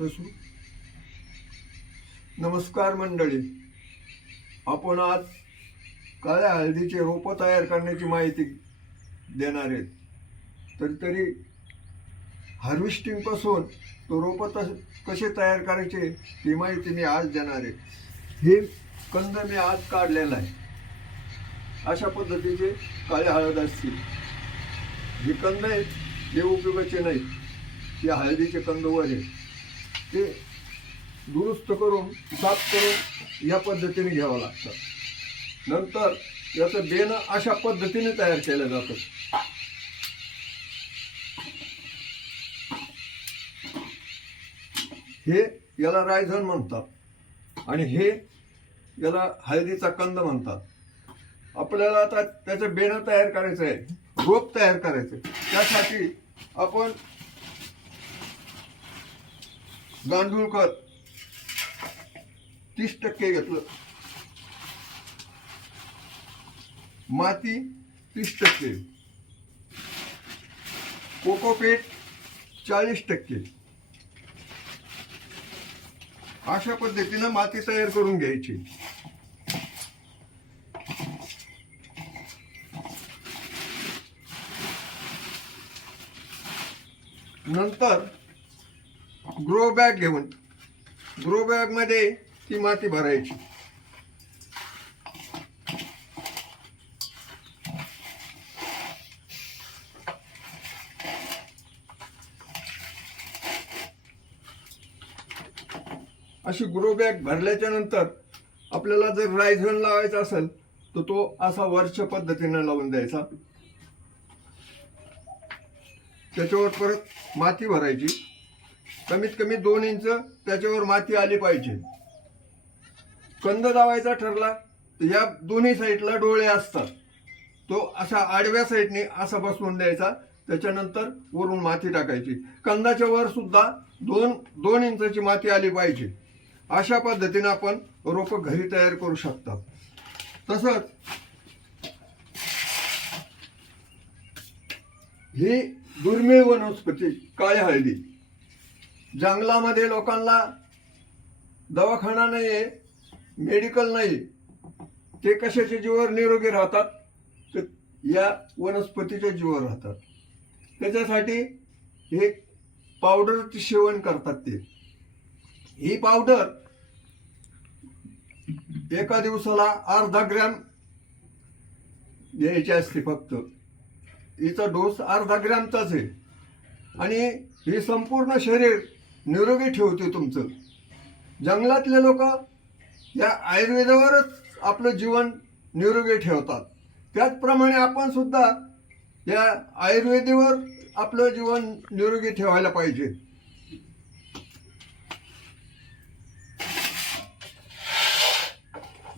रसू नमस्कार मंडळी. आपण आज काळ्या हळदीचे रोपं तयार करण्याची माहिती देणार आहेत. तर तरी हार्वेस्टिंगपासून तो रोपं तस कसे तयार करायचे ही माहिती मी आज देणार आहे. हे कंद मी आज काढलेला आहे. अशा पद्धतीचे काळे हळद असतील. हे कंद आहेत हे उपयोगाचे नाहीत. ते हळदीचे कंद वर आहेत. ते दुरुस्त करून साफ करून या पद्धतीने घ्यावं लागतं. नंतर याचं बेणं अशा पद्धतीने तयार केलं जातं. हे याला रायझन म्हणतात आणि हे याला हळदीचा कंद म्हणतात. आपल्याला आता त्याचं बेणं तयार करायचं आहे रोप तयार करायचं त्यासाठी आपण गांडूळ खत तीस टक्के घेतलं. माती तीस टक्के. कोकोपेट चाळीस टक्के. अशा पद्धतीनं माती तयार करून घ्यायची. नंतर ग्रो बॅग घेऊन. ग्रो बॅगमध्ये ती माती भरायची. अशी ग्रो बॅग भरल्याच्या नंतर आपल्याला जर रायझन लावायचा असेल तर तो असा वर्ष पद्धतीने लावून द्यायचा. त्याच्यावर परत माती भरायची. कमीत कमी दोन इंच त्याच्यावर माती आली पाहिजे. कंद लावायचा ठरला तर या दोन्ही साईडला डोळे असतात. तो असा आडव्या साईडने असा बसवून द्यायचा त्याच्यानंतर वरून माती टाकायची. कंदाच्या वर सुद्धा दोन दोन इंचाची माती आली पाहिजे. अशा पद्धतीने आपण रोपं घरी तयार करू शकतात तसंच ही दुर्मिळ वनस्पती काळी हळदी जंगलामध्ये लोकांना दवाखाना नाही आहे मेडिकल नाही ते कशाच्या जीवावर निरोगी राहतात? तर या वनस्पतीच्या जीवावर राहतात. त्याच्यासाठी हे पावडरचे सेवन करतात ते. ही पावडर एका दिवसाला अर्धा ग्रॅम घ्यायची असते फक्त. हिचा डोस अर्धा ग्रॅमचाच आहे. आणि हे संपूर्ण शरीर निरोगी ठेवते तुमचं. जंगलातले लोक या आयुर्वेदावरच आपलं जीवन निरोगी ठेवतात. त्याचप्रमाणे आपण सुद्धा या आयुर्वेदावर आपलं जीवन निरोगी ठेवायला पाहिजे.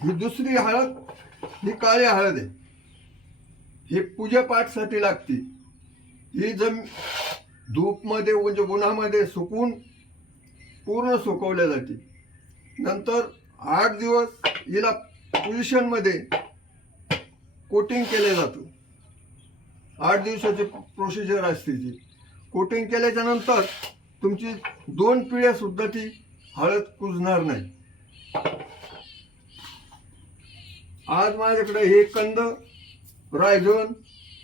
ही दुसरी हळद ही काळी हळद आहे. ही पूजापाठसाठी लागते. ही जम धूपमध्ये म्हणजे उन्हामध्ये सुकून पूर्ण सुकवल्या जाते. नंतर आठ दिवस हिला पोझिशनमध्ये कोटिंग केले जातं. आठ दिवसाची प्रोसिजर असते ती. कोटिंग केल्याच्यानंतर तुमची दोन पिढ्यासुद्धा ती हळद कुजणार नाही. आज माझ्याकडे हे कंद रायझोन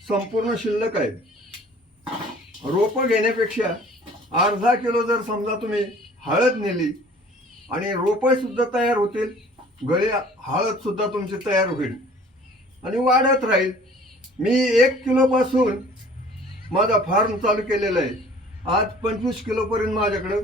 संपूर्ण शिल्लक आहे रोपं घेण्यापेक्षा अर्धा किलो जर समजा तुम्ही हळद नेली आणि रोपं सुद्धा तयार होतील गळे हळद सुद्धा तुमची तयार होईल आणि वाढत राहील. मी एक किलोपासून माझा फार्म चालू केलेला आहे. आज पंचवीस किलोपर्यंत माझ्याकडं